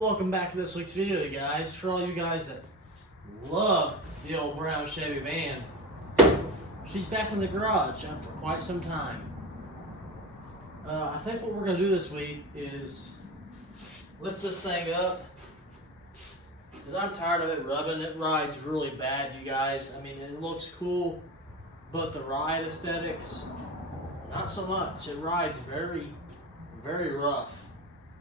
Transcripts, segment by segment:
Welcome back to this week's video, guys. For all you guys that love the old brown Chevy van, she's back in the garage after quite some time. I think what we're going to do this week is lift this thing up, because I'm tired of it rubbing. It rides really bad, you guys. I mean, it looks cool, but the ride aesthetics, not so much. It rides very, very rough.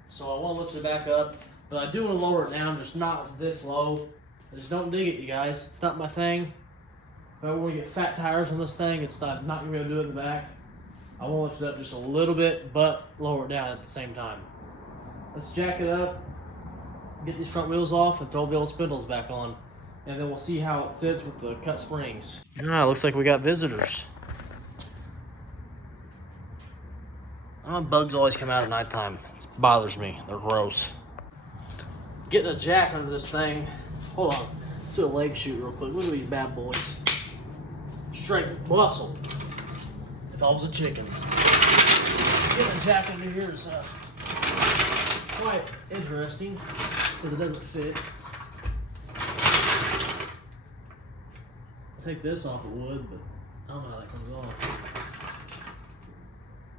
So I want to lift it back up. But I do want to lower it down, just not this low. I just don't dig it, you guys. It's not my thing. If I want to get fat tires on this thing, it's not going to be able to do it in the back. I want to lift it up just a little bit, but lower it down at the same time. Let's jack it up, get these front wheels off, and throw the old spindles back on. And then we'll see how it sits with the cut springs. Ah, looks like we got visitors. Bugs always come out at nighttime. It bothers me. They're gross. Getting a jack under this thing. Hold on. Let's do a leg shoot real quick. Look at these bad boys. Straight muscle. If I was a chicken. Getting a jack under here is quite interesting because it doesn't fit. I'll take this off, it would, but I don't know how that comes off.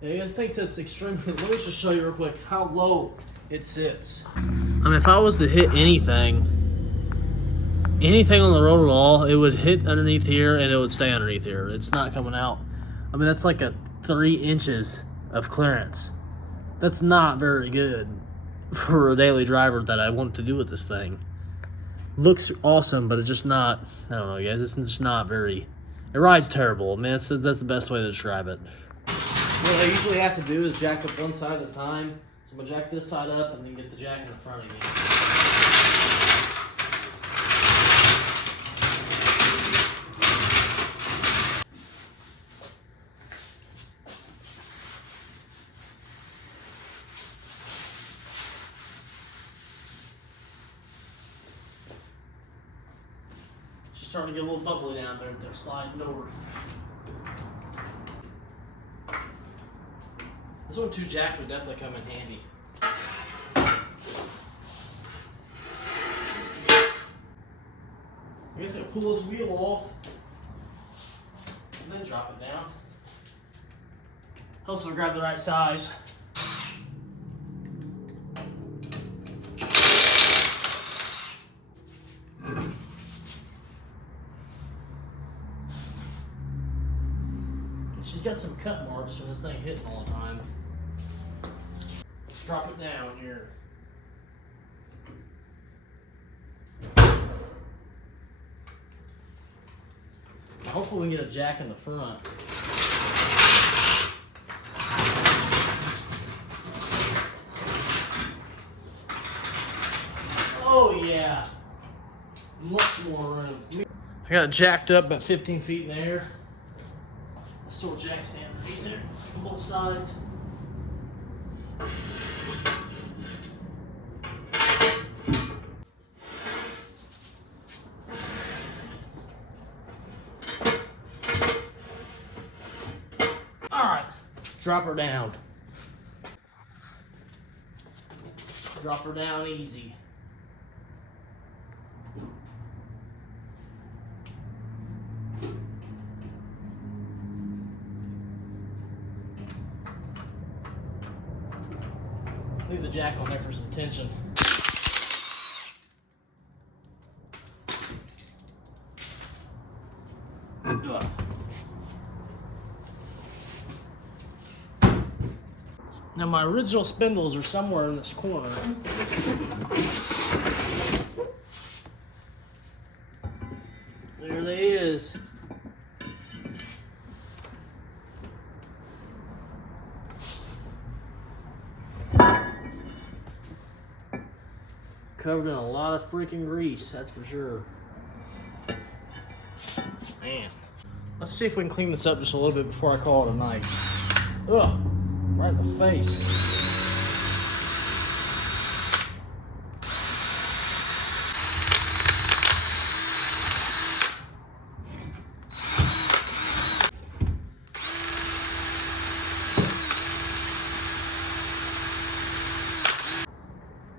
Yeah, this thing sits extremely. Let me just show you real quick how low it sits. I mean, if I was to hit anything on the road at all, it would hit underneath here and it would stay underneath here. It's not coming out. I mean, that's like a 3 inches of clearance. That's not very good for a daily driver that I want to do with this thing. Looks awesome, but it's just not, I don't know, guys, it's just not very, it rides terrible. I mean, that's the best way to describe it. What I usually have to do is jack up one side at a time. So I'm going to jack this side up and then get the jack in the front again. She's starting to get a little bubbly down there. They're sliding over. This one, 2 jacks would definitely come in handy. I guess I'll pull this wheel off and then drop it down. Helps me grab the right size. She's got some cut marks from this thing hitting all the time. Drop it down here. Hopefully we can get a jack in the front. Oh yeah, much more room. I got it jacked up about 15 feet in the air. Let's store jack stand underneath there on both sides. Alright, drop her down. Drop her down easy. Leave the jack on there for some tension. Now my original spindles are somewhere in this corner. There they is. Covered in a lot of freaking grease, that's for sure. Man. Let's see if we can clean this up just a little bit before I call it a night. Ugh, right in the face.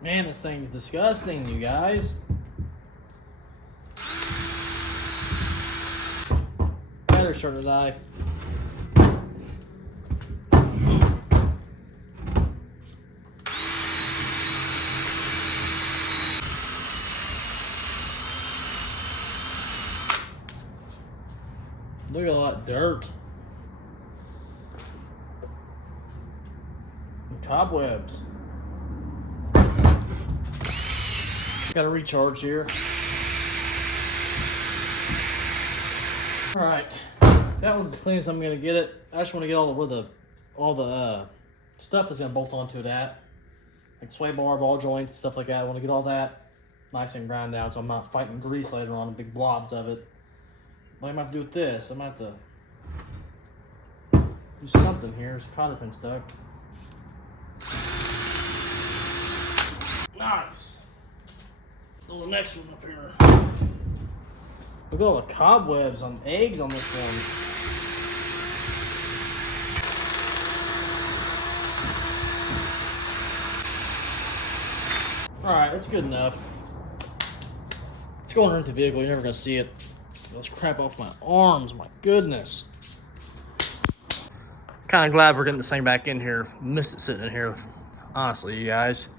Man, this thing's disgusting, you guys. Battery starting to die. Look at all that dirt. And cobwebs. Got to recharge here. All right, that one's as clean as I'm gonna get it. I just want to get all the stuff that's gonna bolt onto that, like sway bar, ball joints, stuff like that. I want to get all that nice and ground down, so I'm not fighting grease later on, big blobs of it. What am I have to do with this? I'm gonna have to do something here. There's a cotter pin stuck. Nice. The next one up here. Look at all the cobwebs on eggs on this one. Alright, that's good enough. Let's go underneath the vehicle. You're never going to see it. Let's crap off my arms. My goodness. Kind of glad we're getting this thing back in here. Missed it sitting in here. Honestly, you guys.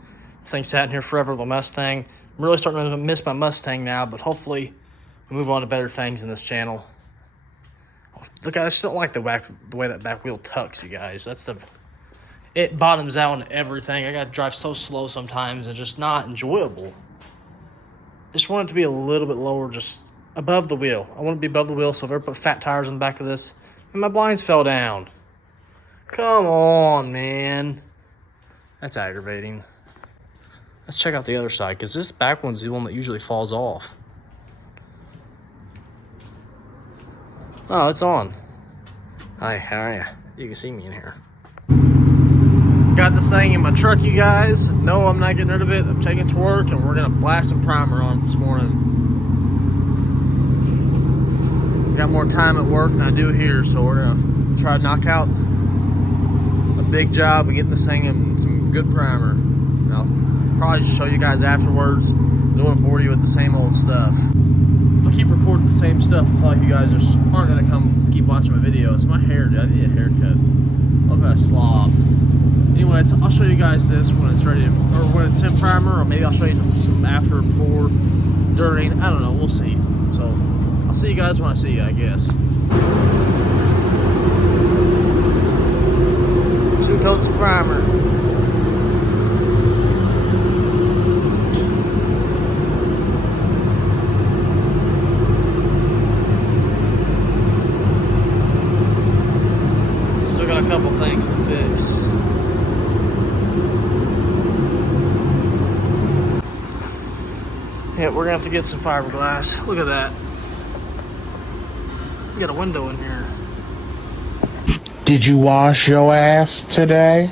This thing sat in here forever with a Mustang. I'm really starting to miss my Mustang now, but hopefully we move on to better things in this channel. Look, I just don't like the way that back wheel tucks, you guys. It bottoms out on everything. I gotta drive so slow sometimes and just not enjoyable. Just want it to be a little bit lower, just above the wheel. I want it to be above the wheel, so if I ever put fat tires on the back of this, and my blinds fell down. Come on, man. That's aggravating. Let's check out the other side, because this back one's the one that usually falls off. Oh, it's on. Hi, how are you? You can see me in here. Got this thing in my truck, you guys. No, I'm not getting rid of it. I'm taking it to work, and we're going to blast some primer on it this morning. Got more time at work than I do here, so we're going to try to knock out a big job of getting this thing in some good primer. I'll probably just show you guys afterwards. I don't want to bore you with the same old stuff. If I keep recording the same stuff, I feel like you guys just aren't going to come keep watching my videos. My hair, dude, I need a haircut. Look at that slob. Anyways, I'll show you guys this when it's ready, or when it's in primer, or maybe I'll show you some after, before, during. I don't know. We'll see. So I'll see you guys when I see you, I guess. 2 coats of primer. Still got a couple things to fix. Yeah, we're gonna have to get some fiberglass. Look at that. You got a window in here. Did you wash your ass today?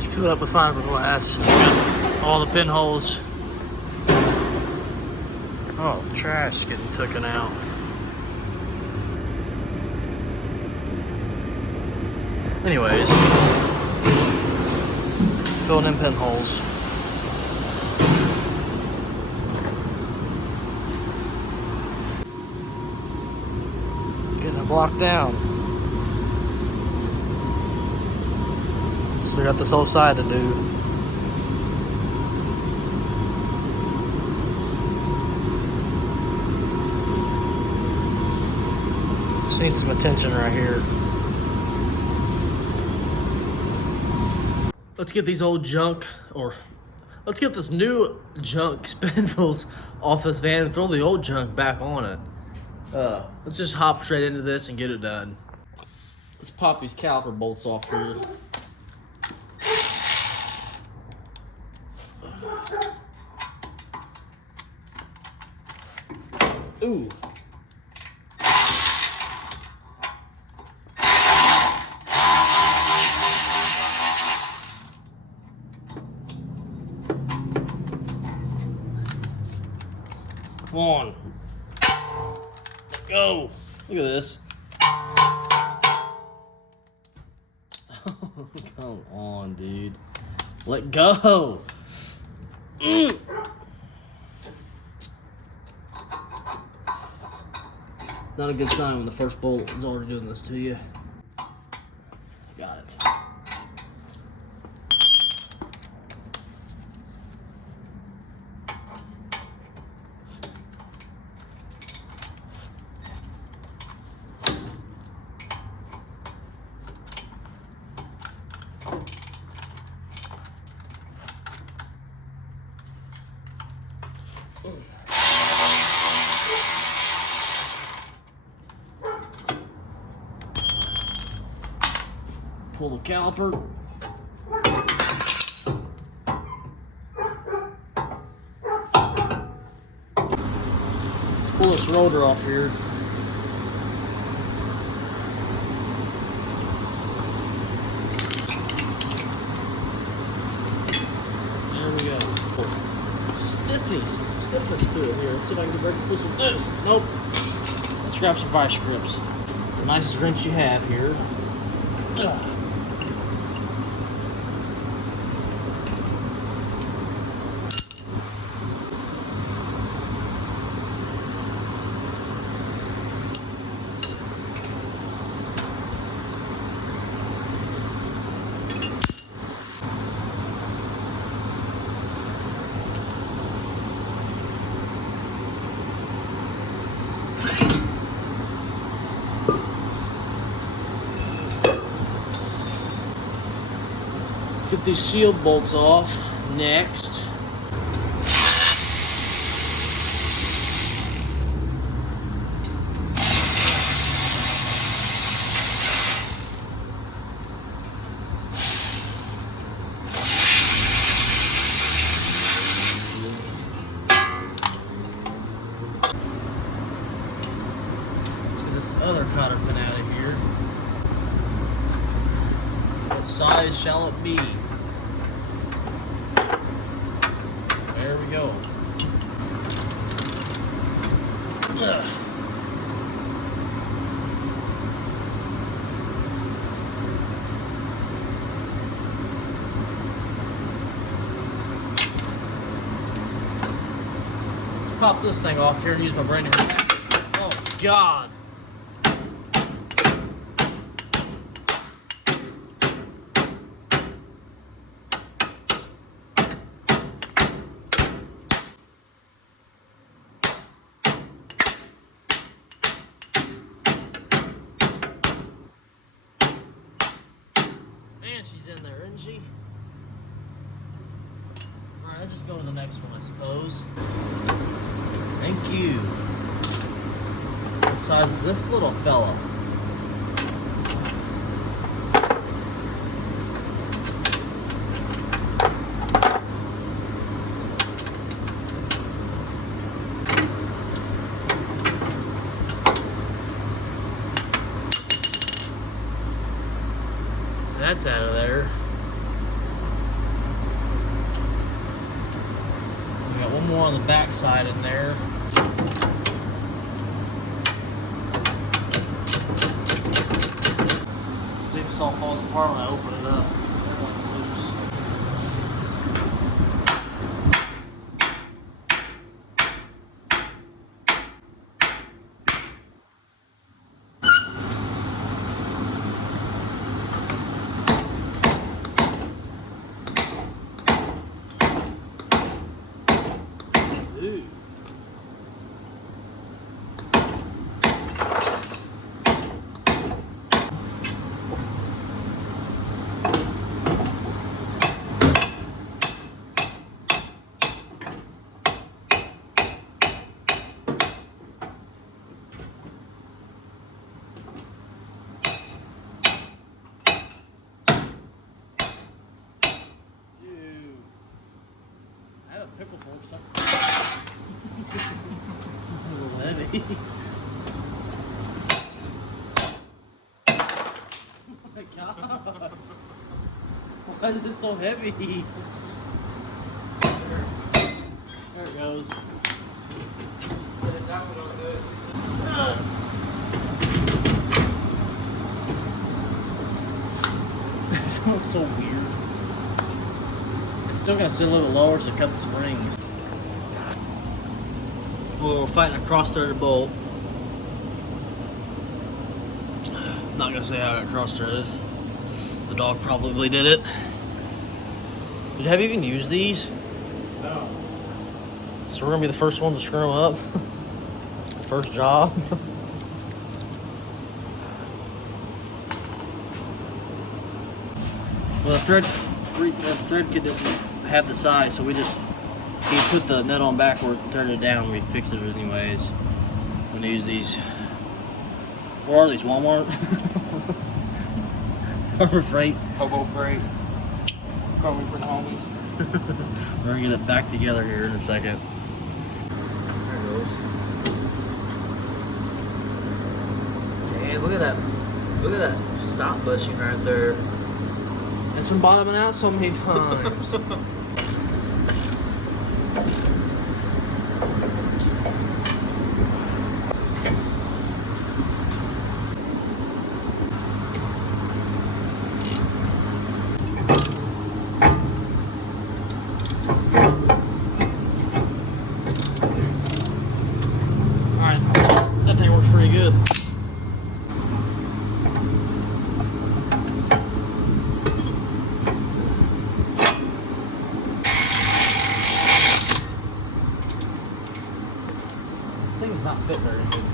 Fill it up with fiberglass. Got all the pinholes. Oh, the trash is getting taken out. Anyways, filling in pinholes. Getting it blocked down. Still got this whole side to do. Just needs some attention right here. Let's get these old junk, or let's get this new junk spindles off this van and throw the old junk back on it. Let's just hop straight into this and get it done. Let's pop these caliper bolts off here. Ooh. Come on. Let's go. Look at this. Come on, dude. Let go. It's not a good sign when the first bolt is already doing this to you. Got it. Pull the caliper. Let's pull this rotor off here. There we go. Stiffness to it here. Let's see if I can break this with this. Nope. Let's grab some vice grips. The nicest wrench you have here. Ugh. Get these shield bolts off next. Get this other cotter pin out of here. What size shall it be? There we go. Ugh. Let's pop this thing off here and use my brand new hack. Oh God. Man, she's in there, isn't she? Alright, let's just go to the next one, I suppose. Thank you. What size is this little fella? That's out of there. We got one more on the back side in there. See if this all falls apart when I open it up. That one's loose. Ooh. I have a pickle fork, so a little heavy. Oh my God! Why is this so heavy? There it goes. still looks so weird. It's still gonna sit a little lower to cut the springs. Well, we're fighting a cross-threaded bolt. I'm not gonna say how I got cross-threaded. The dog probably did it. Have you even used these? No. So we're gonna be the first ones to screw them up. First job. Well, the thread kit didn't have the size, so he put the nut on backwards and turned it down. We fixed it anyways. I'm gonna use these. Where are these? Walmart? Harbor Freight. Hobo Freight. Coming for the homies. We're gonna get it back together here in a second. There it goes. Okay, look at that. Look at that stop bushing right there. It's been bottoming out so many times. That thing works pretty good. This thing's not fit very good here.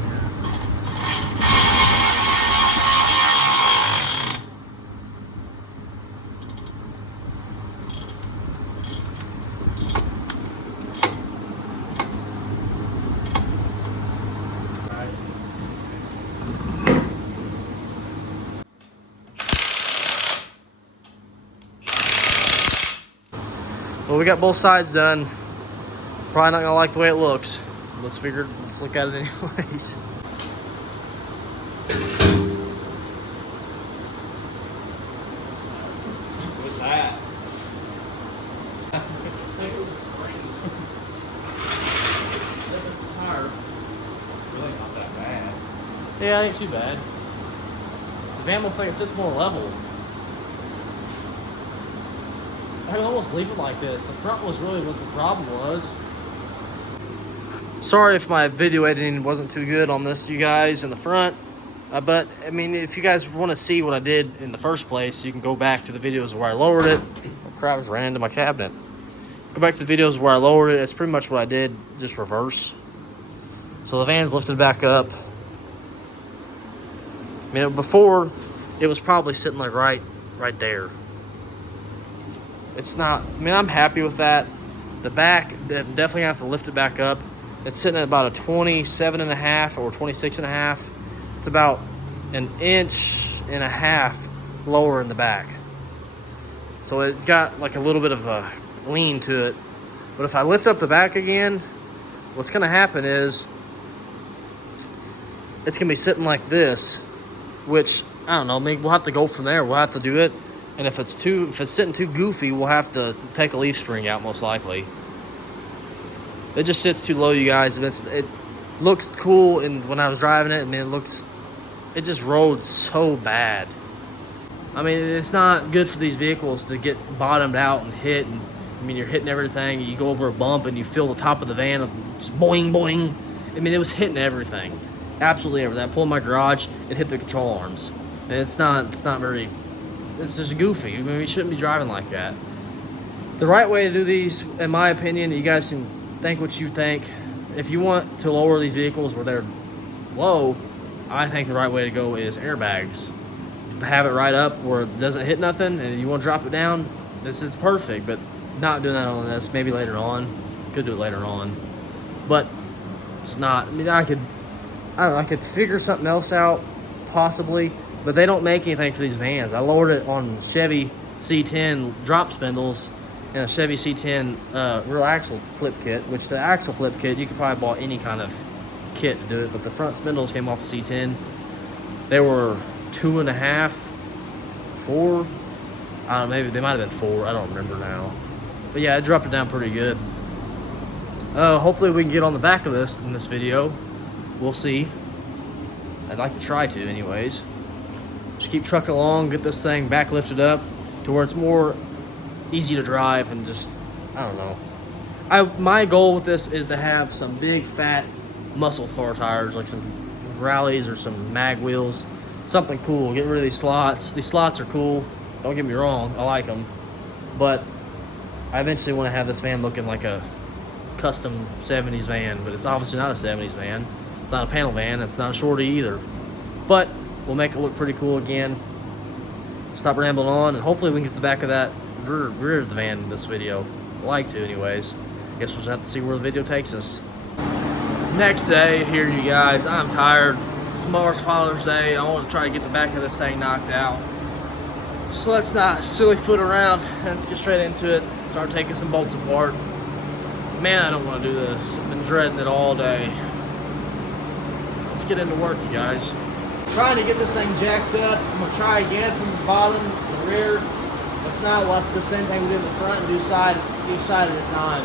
Well, we got both sides done. Probably not gonna like the way it looks. Let's look at it anyways. What's that? I think it was a spring. Difference is higher. It's really not that bad. Yeah, it ain't too bad. The van looks like it sits more level. I can almost leave it like this. The front was really what the problem was. Sorry if my video editing wasn't too good on this, you guys, in the front. But, I mean, if you guys want to see what I did in the first place, you can go back to the videos where I lowered it. Oh, crap, it's ran into my cabinet. Go back to the videos where I lowered it. It's pretty much what I did, just reverse. So the van's lifted back up. I mean, before, it was probably sitting like right there. It's not, I mean, I'm happy with that. The back, definitely have to lift it back up. It's sitting at about a 27.5 or 26.5. It's about an inch and a half lower in the back. So it got like a little bit of a lean to it. But if I lift up the back again, what's gonna happen is it's gonna be sitting like this, which, I don't know, maybe we'll have to go from there. We'll have to do it. And if it's sitting too goofy, we'll have to take a leaf spring out most likely. It just sits too low, you guys. It looks cool, and when I was driving it, I mean, it just rode so bad. I mean, it's not good for these vehicles to get bottomed out and hit. And I mean, you're hitting everything. You go over a bump and you feel the top of the van just boing, boing. I mean, it was hitting everything, absolutely everything. I pulled my garage, it hit the control arms, and it's not very. It's just goofy. I mean, we shouldn't be driving like that. The right way to do these, in my opinion, you guys can think what you think. If you want to lower these vehicles where they're low, I think the right way to go is airbags. Have it right up where it doesn't hit nothing, and you want to drop it down, this is perfect, but not doing that on this. Maybe later on. Could do it later on. But it's not. I mean, I don't know, I could figure something else out, possibly. But they don't make anything for these vans. I lowered it on Chevy C10 drop spindles and a Chevy C10 real axle flip kit, which the axle flip kit, you could probably buy any kind of kit to do it, but the front spindles came off a C10. They were 2.5, 4. I don't know, maybe they might have been 4. I don't remember now. But yeah, it dropped it down pretty good. Hopefully we can get on the back of this in this video. We'll see. I'd like to try to anyways. Just keep trucking along, get this thing back lifted up. to where it's more easy to drive and just, I don't know. My goal with this is to have some big fat muscle car tires, like some rallies or some mag wheels, something cool. Get rid of these slots. These slots are cool, don't get me wrong, I like them, but I eventually want to have this van looking like a custom 70s van, but it's obviously not a 70s van. It's not a panel van, it's not a shorty either, but we'll make it look pretty cool again. Stop rambling on, and hopefully we can get to the back of that rear of the van in this video. I'd like to anyways. Guess we'll just have to see where the video takes us. Next day here, you guys. I'm tired. Tomorrow's Father's Day. I want to try to get the back of this thing knocked out. So let's not silly foot around and let's get straight into it. Start taking some bolts apart. Man, I don't want to do this. I've been dreading it all day. Let's get into work, you guys. Trying to get this thing jacked up. I'm gonna try again from the bottom, the rear. If not, we'll have to do the same thing we did in the front and do side at a time.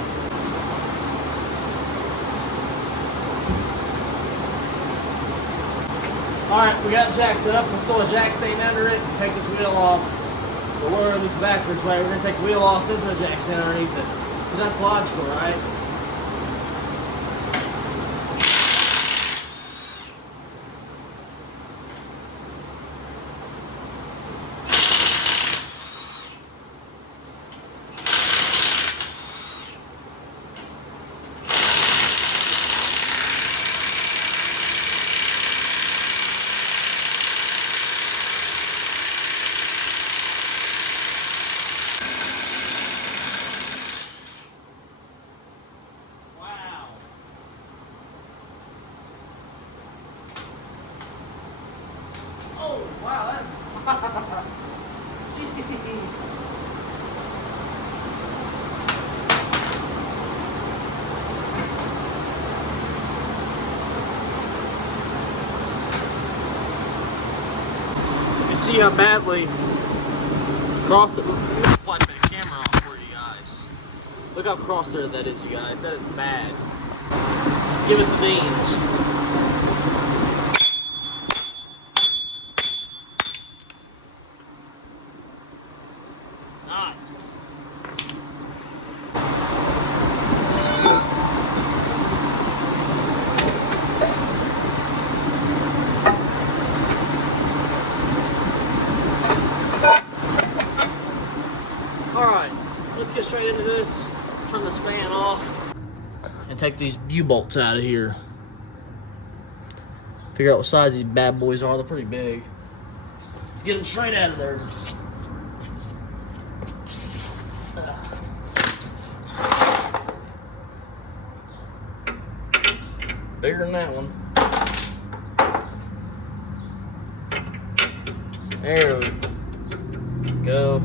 Alright, we got it jacked up. Let's throw a jack stand under it and take this wheel off. But we're going to do the backwards way. We're going to take the wheel off and put a jack stand underneath it. Because that's logical, right? Wow, that's hot. Jeez. You see how badly cross the wipe the camera off for you guys. Look how cross there that is, you guys. That is bad. Let's give it the beans. Nice. Alright, let's get straight into this. Turn this fan off and take these U-bolts out of here. Figure out what size these bad boys are. They're pretty big. Let's get them straight out of there. Bigger than that one. There we go.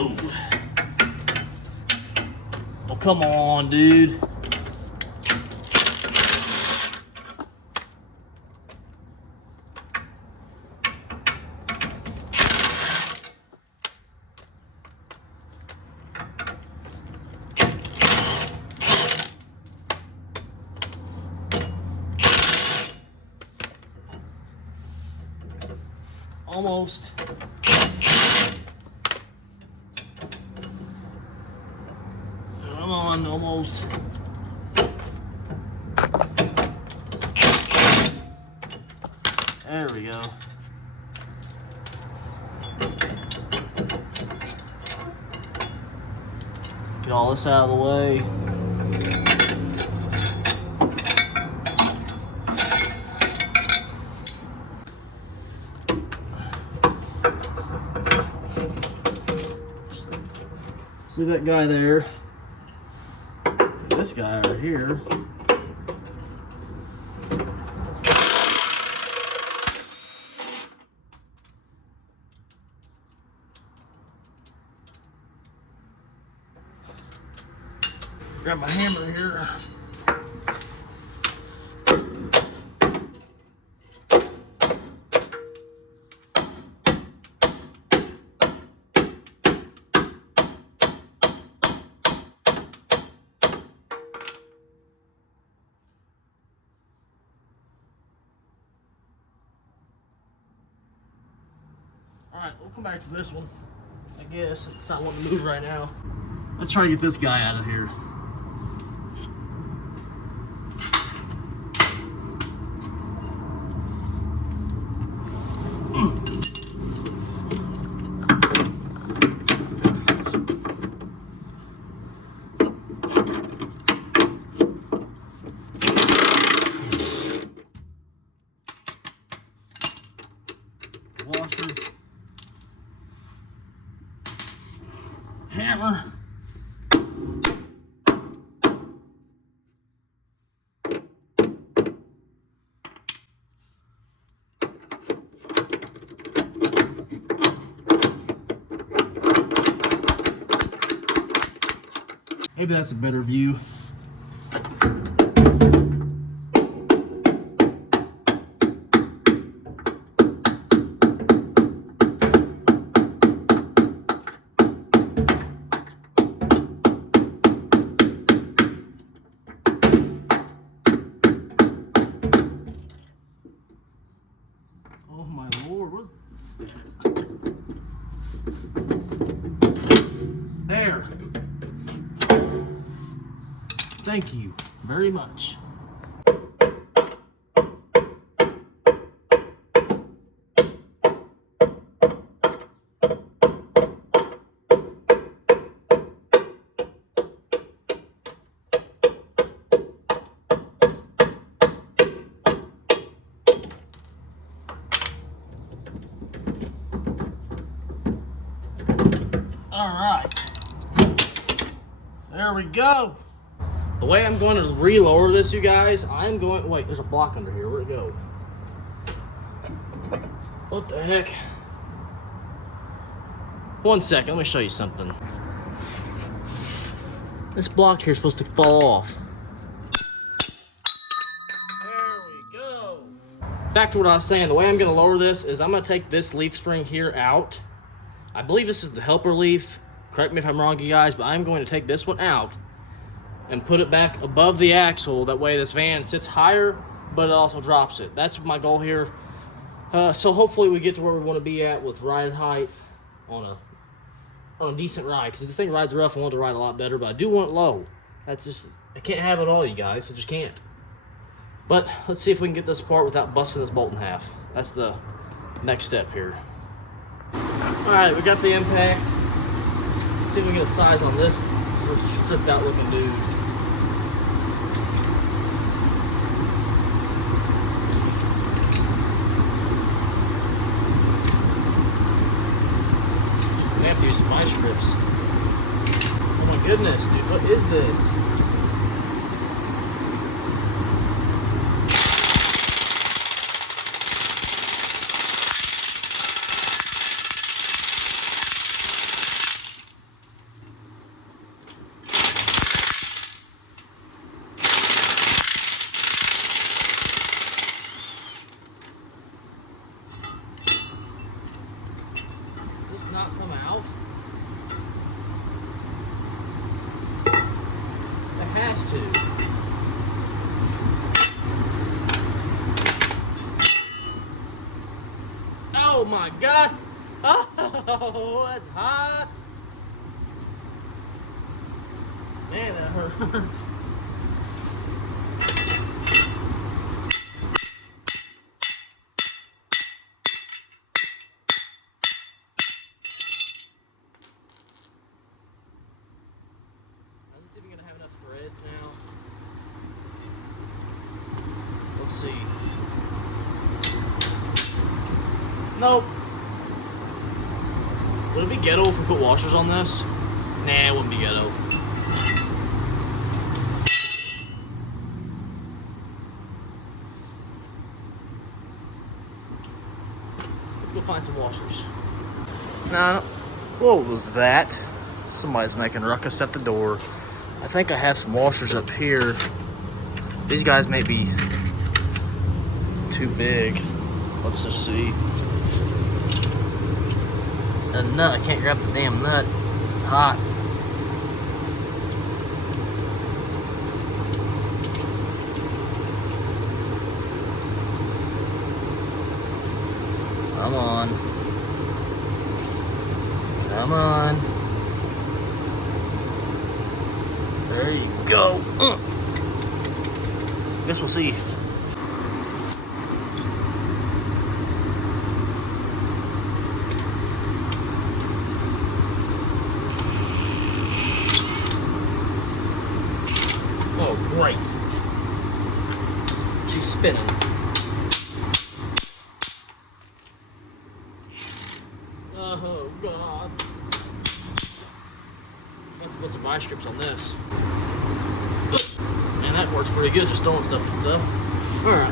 Ooh. Oh, come on, dude. Almost. Come on, almost. There we go. Get all this out of the way. See that guy there? This guy right here. Grab my hammer here. Alright, we'll come back to this one. I guess it's not wanting to move right now. Let's try to get this guy out of here. Washer. Hammer. Maybe that's a better view. Oh my Lord. There. Thank you very much. All right, there we go. The way I'm going to relower this, you guys, I'm going, wait, there's a block under here, where'd it go? What the heck? 1 second, let me show you something. This block here is supposed to fall off. There we go. Back to what I was saying, the way I'm gonna lower this is I'm gonna take this leaf spring here out. I believe this is the helper leaf. Correct me if I'm wrong, you guys, but I'm going to take this one out and put it back above the axle. That way this van sits higher, but it also drops it. That's my goal here. So hopefully we get to where we want to be at with ride height on a decent ride. Because if this thing rides rough, I want it to ride a lot better, but I do want it low. That's just, I can't have it all, you guys. I just can't. But let's see if we can get this apart without busting this bolt in half. That's the next step here. Alright, we got the impact. Let's see if we can get a size on this stripped out looking dude. I have to use some ice strips. Oh my goodness, dude, what is this? Not come out? It has to. Oh my God! Oh, that's hot! Man, that hurts. Even gonna have enough threads now. Let's see. Nope. Would it be ghetto if we put washers on this? Nah, it wouldn't be ghetto. Let's go find some washers. Nah, what was that? Somebody's making ruckus at the door. I think I have some washers up here. These guys may be too big. Let's just see. A nut, I can't grab the damn nut. It's hot. Come on. Come on. There you go. Guess we'll see. Oh, great. She's spinning. Oh, God. I have to put some vice strips on this. Man, that works pretty good, just throwing stuff and stuff. All right.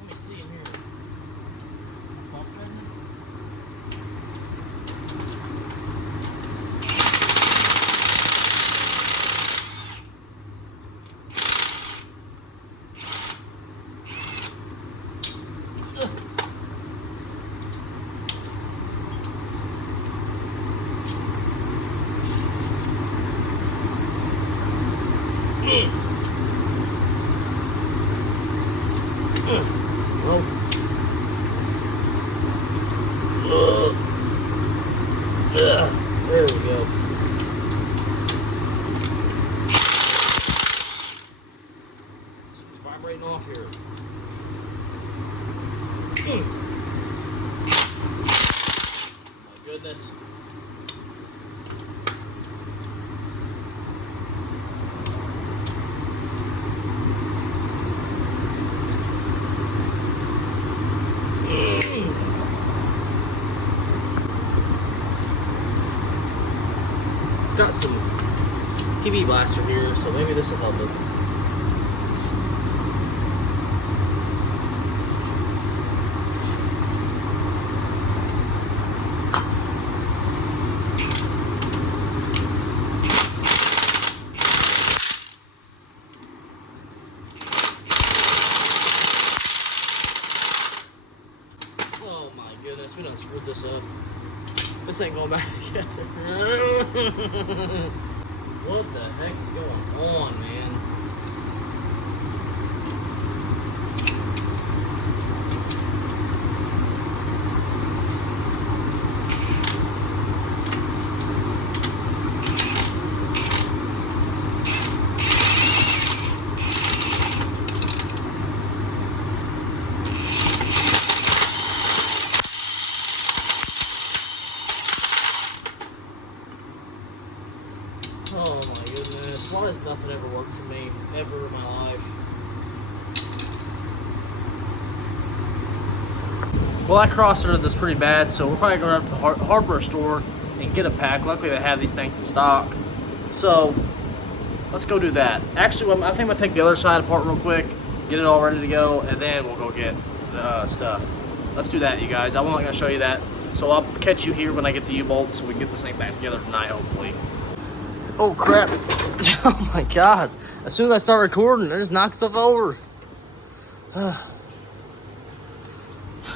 Let me see in here. False threading? Well, there we go. It's vibrating off here. My goodness. Got some PV blaster here, so maybe this will help it. Oh my goodness, we done screwed this up. This ain't going back together. What the heck is going on, man? Oh my goodness, why does nothing ever work for me, ever in my life? Well, I cross-threaded this pretty bad, so we're probably going to go to the hardware store and get a pack. Luckily, they have these things in stock. So, let's go do that. Actually, I think I'm going to take the other side apart real quick, get it all ready to go, and then we'll go get the stuff. Let's do that, you guys. I'm not going to show you that. So I'll catch you here when I get the U-bolts, so we can get this thing back together tonight, hopefully. Oh crap. Oh my god. As soon as I start recording, I just knock stuff over.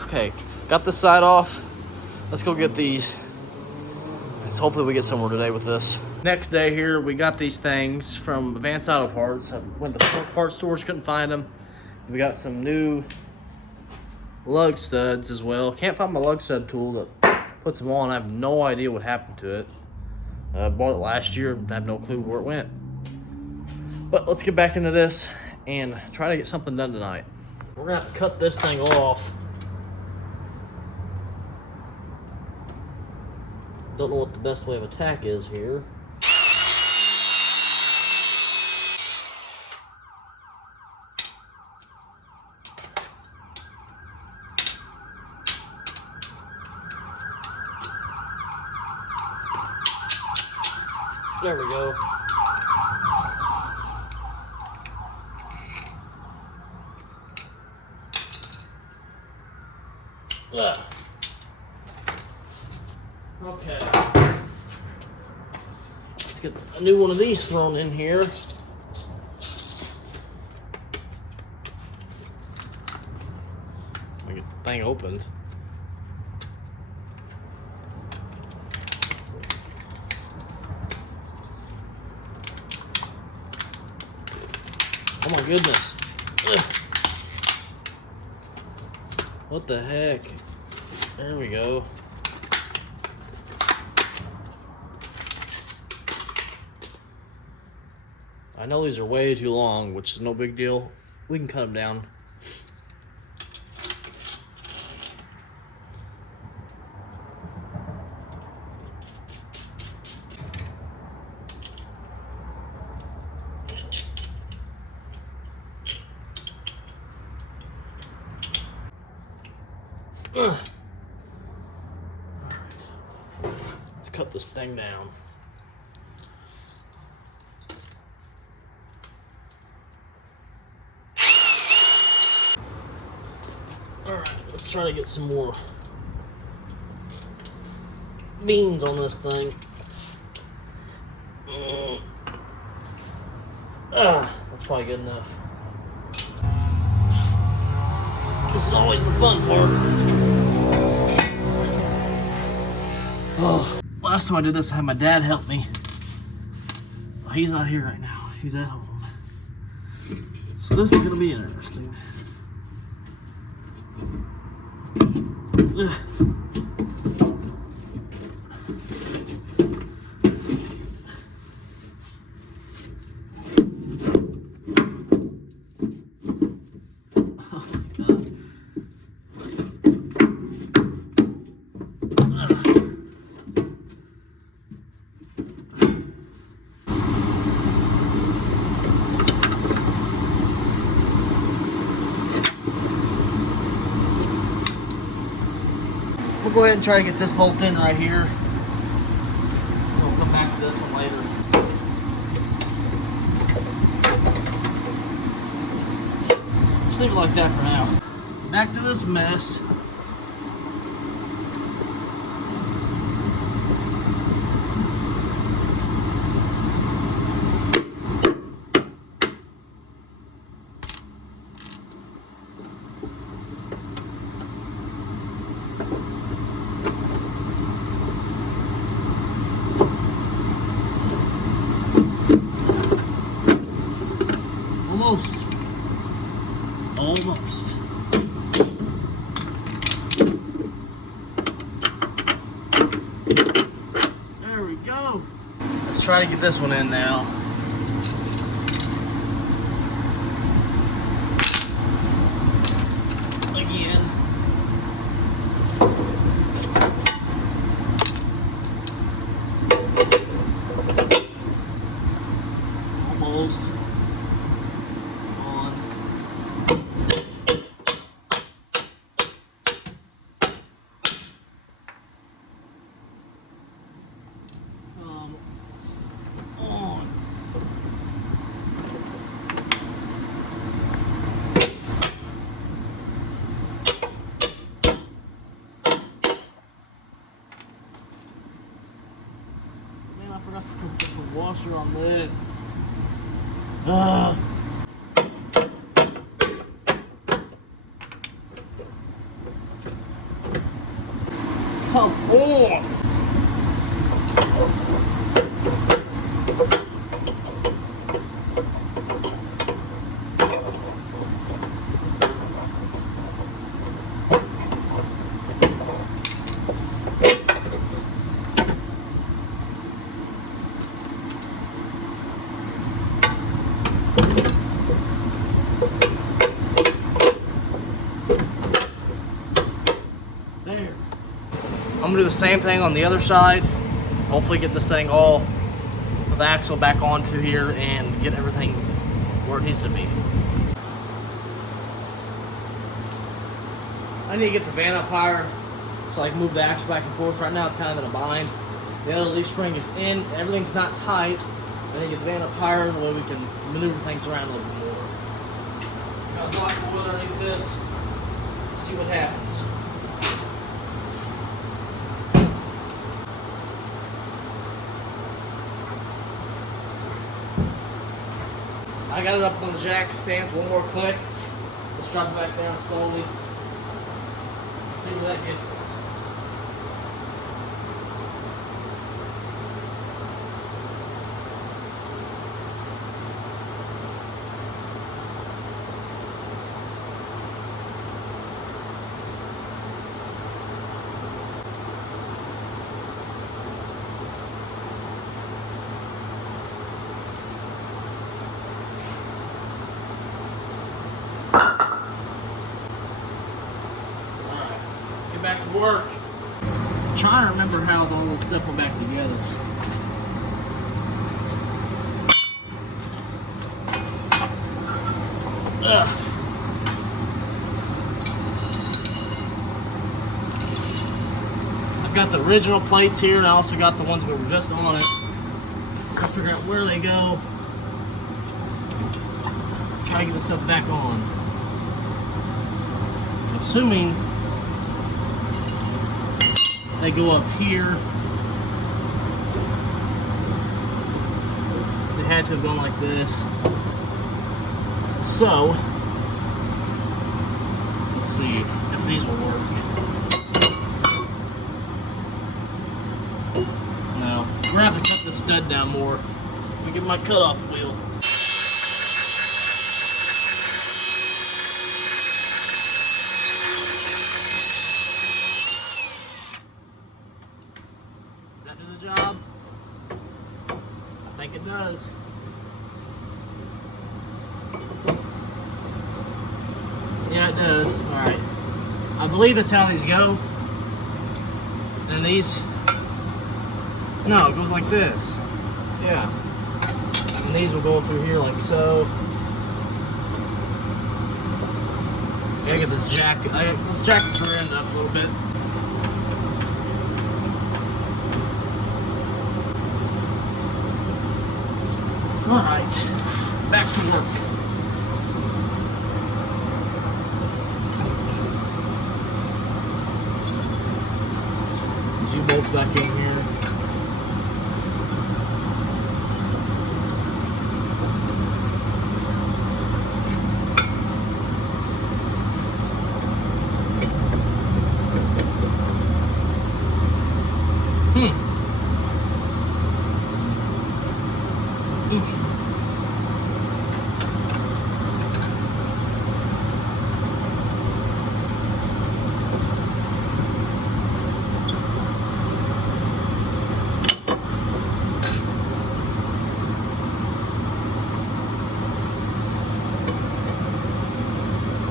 Okay, got this side off. Let's go get these. Hopefully we get somewhere today with this. Next day here, we got these things from Advanced Auto Parts. I went to parts stores, couldn't find them. We got some new lug studs as well. Can't find my lug stud tool that puts them on. I have no idea what happened to it. I bought it last year, I have no clue where it went. But let's get back into this and try to get something done tonight. We're gonna have to cut this thing off. Don't know what the best way of attack is here. There we go. Ugh. Okay. Let's get a new one of these thrown in here. Get the thing opened. Oh my goodness. Ugh. What the heck? There we go. I know these are way too long, which is no big deal. We can cut them down. Ugh. Let's cut this thing down. Alright, let's try to get some more beans on this thing. That's probably good enough. This is always the fun part. Oh, last time I did this, I had my dad help me. Well, he's not here right now. He's at home. So this is gonna be interesting. Ugh. We'll go ahead and try to get this bolt in right here. We'll come back to this one later. Just leave it like that for now. Back to this mess. Almost. There we go. Let's try to get this one in now. Again. Almost. I forgot to put the washer on this. Come on! There. I'm gonna do the same thing on the other side. Hopefully get this thing all, the axle back onto here and get everything where it needs to be. I need to get the van up higher so I can move the axle back and forth. Right now it's kind of in a bind. The other leaf spring is in, everything's not tight. I need to get the van up higher, the way we can maneuver things around a little bit more. Got a block of wood underneath this. See what happens. I got it up on the jack stands, one more click. Let's drop it back down slowly. Let's see where that gets us. get back to work. I'm trying to remember how all this stuff went back together. Ugh. I've got the original plates here, and I also got the ones that were just on it. I'll figure out where they go. Try to get this stuff back on. I'm assuming they go up here. They had to have gone like this. So, let's see if these will work. No, we're gonna have to cut the stud down more. Let me get my cutoff wheel. Does that do the job? I think it does. Yeah, it does. Alright. I believe that's how these go. And these... No, it goes like this. Yeah. And these will go through here like so. I gotta get this jack... let's jack this rear end up a little bit. Alright. Back to work. Bolts back in here.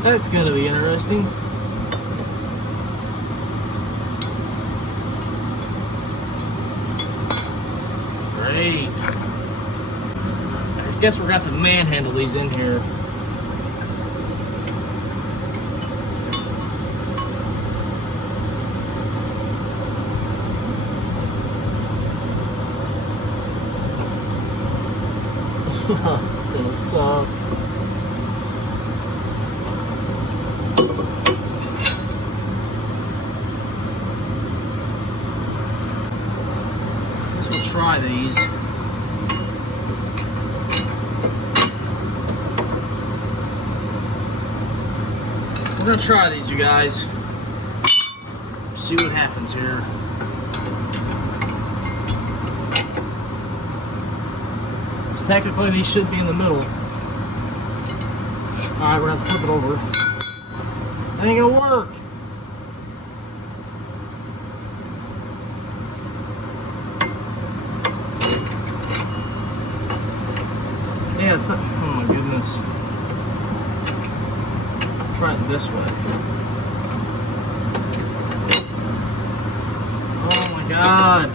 That's gonna be interesting. Great. I guess we're gonna have to manhandle these in here. That's gonna suck. Try these. We're gonna try these, you guys. See what happens here. So technically these should be in the middle. Alright, we're gonna have to flip it over. That ain't gonna work. Yeah, it's not. Oh my goodness. Try it this way. Oh my god.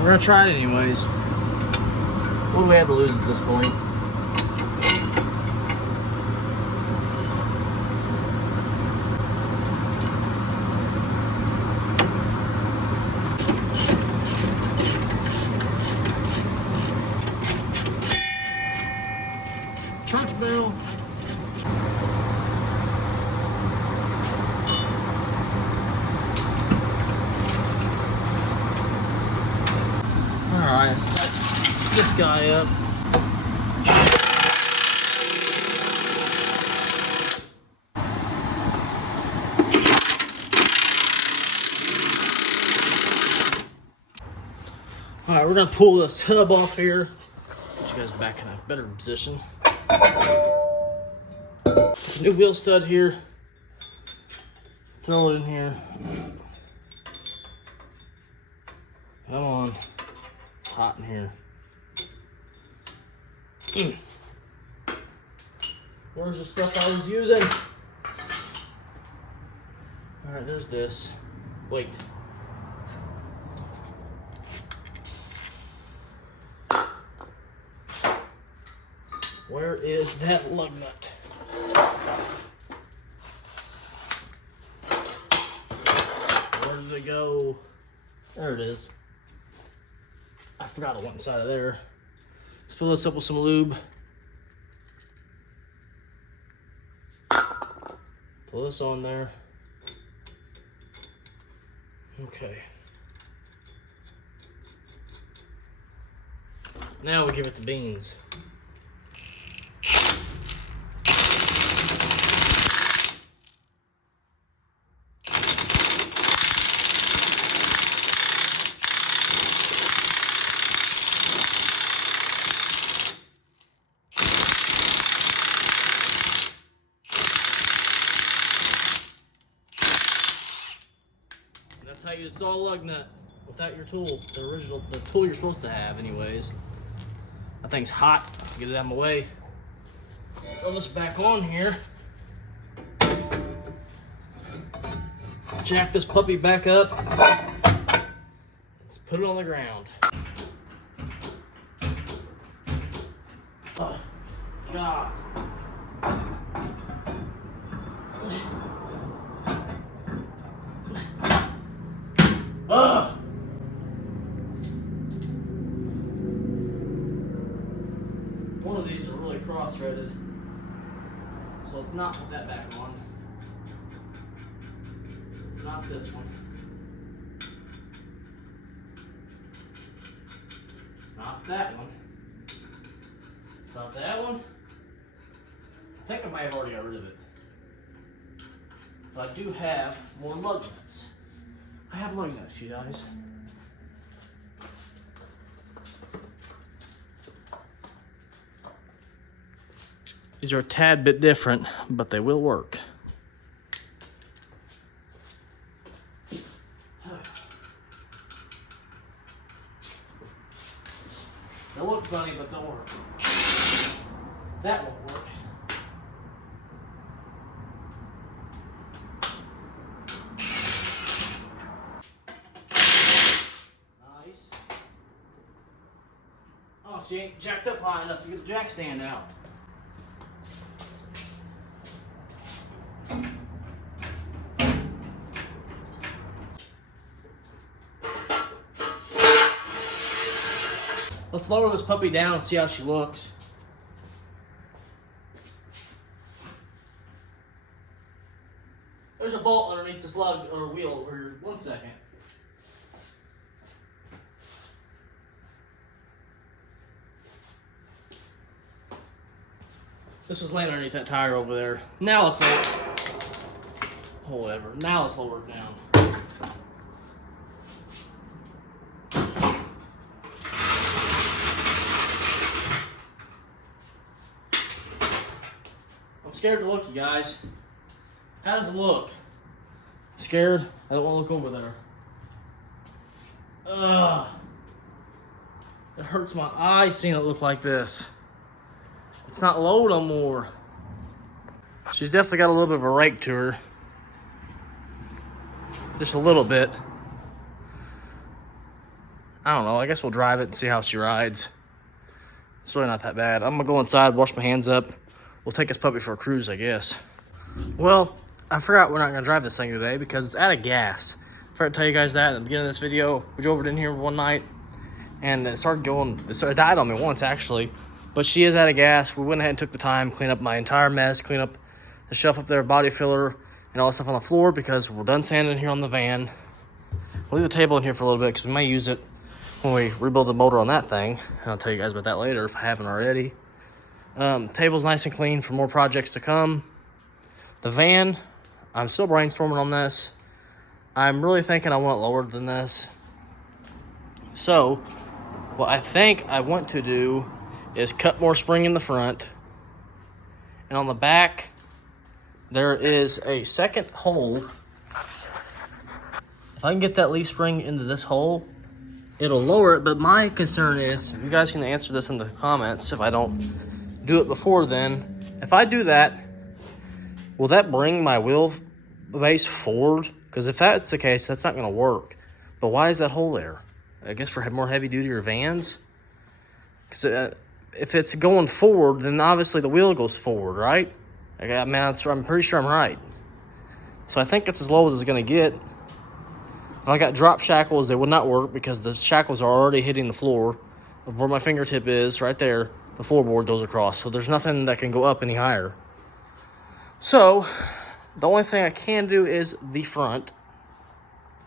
We're gonna try it anyways. What do we have to lose at this point? Church bell. Alright, let's start this guy up. Alright, we're gonna pull this hub off here. Get you guys back in a better position. New wheel stud here. Throw it in here. Come on. Hot in here. Where's the stuff I was using? Alright, there's this. Wait. Where is that lug nut? Where did it go? There it is. I forgot it went inside of there. Let's fill this up with some lube. Throw this on there. Okay. Now we give it the beans. That's how you install a lug nut without your tool. The tool you're supposed to have anyways. That thing's hot. Get it out of my way. Throw this back on here. Jack this puppy back up. Let's put it on the ground. Oh, God. Ugh. One of these are really cross-threaded, so let's not put that back on. It's not this one. It's not that one. It's not that one. I think I might have already got rid of it. But I do have more lug nuts. I have lug nuts, you guys. These are a tad bit different, but they will work. They'll look funny, but they'll work. That won't work. Nice. Oh, she ain't jacked up high enough to get the jack stand out. Let's lower this puppy down and see how she looks. There's a bolt underneath this lug or wheel over here. 1 second. This was laying underneath that tire over there. Now it's like, oh, whatever. Now it's lowered down. I'm scared to look, you guys. How does it look? I'm scared. I don't want to look over there. Ugh. It hurts my eyes seeing it look like this. It's not low no more. She's definitely got a little bit of a rake to her. Just a little bit. I don't know. I guess we'll drive it and see how she rides. It's really not that bad. I'm gonna go inside, wash my hands up. We'll take this puppy for a cruise, I guess. Well, I forgot we're not gonna drive this thing today because it's out of gas. I forgot to tell you guys that at the beginning of this video. We drove it in here one night and it started going, it died on me once actually, but she is out of gas. We went ahead and took the time, clean up my entire mess, clean up the shelf up there, body filler, and all that stuff on the floor because we're done sanding here on the van. We'll leave the table in here for a little bit because we may use it when we rebuild the motor on that thing. And I'll tell you guys about that later if I haven't already. Table's nice and clean for more projects to come. The van, I'm still brainstorming on this. I'm really thinking I want it lower than this. So, what I think I want to do is cut more spring in the front. And on the back, there is a second hole. If I can get that leaf spring into this hole, it'll lower it. But my concern is, you guys can answer this in the comments if I don't do it before then. If I do that, will that bring my wheel base forward? Because if that's the case, that's not going to work. But why is that hole there? I guess for more heavy duty or vans? Because if it's going forward, then obviously the wheel goes forward, right? I'm pretty sure I'm right. So I think that's as low as it's going to get. If I got drop shackles, they would not work because the shackles are already hitting the floor. Where my fingertip is, right there, the floorboard goes across. So there's nothing that can go up any higher. So the only thing I can do is the front,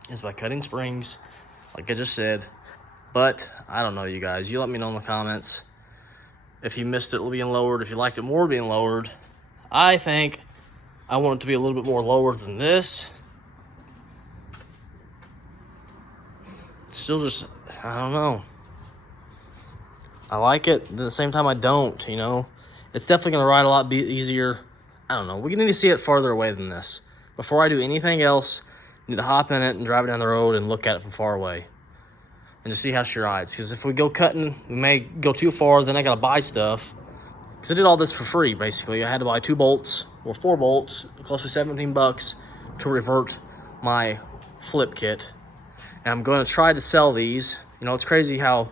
is by cutting springs, like I just said. But I don't know, you guys. You let me know in the comments if you missed it being lowered, if you liked it more being lowered. I think I want it to be a little bit more lower than this. Still just, I don't know. I like it, at the same time I don't, you know. It's definitely going to ride a lot easier. I don't know. We need to see it farther away than this. Before I do anything else, I need to hop in it and drive it down the road and look at it from far away. And just see how she rides. Because if we go cutting, we may go too far, then I got to buy stuff. Because I did all this for free, basically. I had to buy 2 bolts, or 4 bolts, close to 17 bucks to revert my flip kit. And I'm going to try to sell these. You know, it's crazy how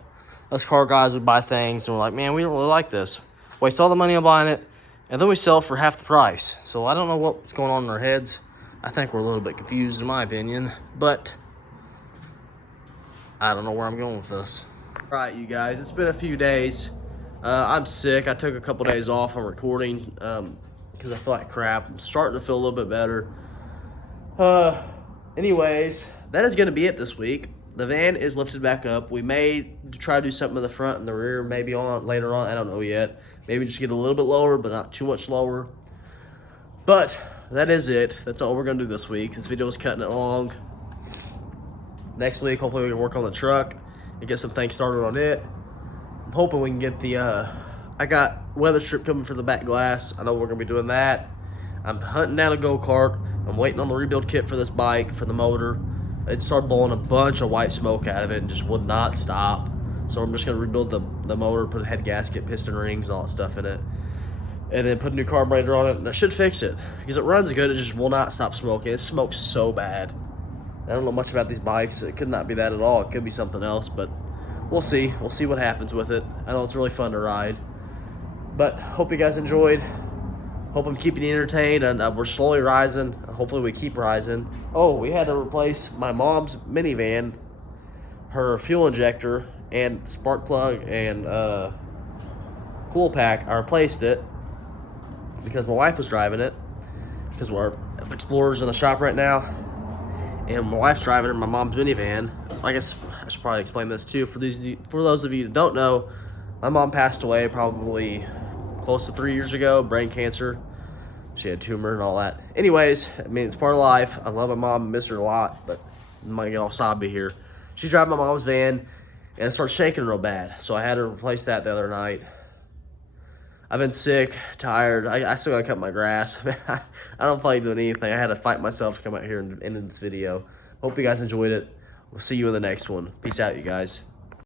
us car guys would buy things and we're like, man, we don't really like this. Waste all the money on buying it, and then we sell it for half the price. So I don't know what's going on in our heads. I think we're a little bit confused in my opinion, but I don't know where I'm going with this. All right, you guys, it's been a few days. I'm sick. I took a couple days off on recording because I feel like crap. I'm starting to feel a little bit better. Anyways, that is going to be it this week. The van is lifted back up. We may try to do something in the front and the rear, maybe on later on. I don't know yet. Maybe just get a little bit lower, but not too much lower. But that is it. That's all we're going to do this week. This video is cutting it long. Next week, hopefully we can work on the truck and get some things started on it. I'm hoping we can get the, I got weather strip coming for the back glass. I know we're going to be doing that. I'm hunting down a go-kart. I'm waiting on the rebuild kit for this bike, for the motor. It started blowing a bunch of white smoke out of it and just would not stop. So I'm just going to rebuild the motor, put a head gasket, piston rings, all that stuff in it. And then put a new carburetor on it, and I should fix it. Because it runs good, it just will not stop smoking. It smokes so bad. I don't know much about these bikes. It could not be that at all. It could be something else, but we'll see. We'll see what happens with it. I know it's really fun to ride. But hope you guys enjoyed. Hope I'm keeping you entertained, and we're slowly rising. Hopefully we keep rising. Oh, we had to replace my mom's minivan, her fuel injector, and spark plug, and cool pack. I replaced it because my wife was driving it, because our Explorer's in the shop right now, and my wife's driving in my mom's minivan. I guess I should probably explain this too. For those of you that don't know, my mom passed away probably close to 3 years ago, brain cancer. She had a tumor and all that. Anyways, I mean, it's part of life. I love my mom, miss her a lot, but I'm not getting all sobby here. She's driving my mom's van, and it started shaking real bad, so I had to replace that the other night. I've been sick, tired. I still gotta cut my grass. I don't feel like doing anything. I had to fight myself to come out here and end this video. Hope you guys enjoyed it. We'll see you in the next one. Peace out, you guys.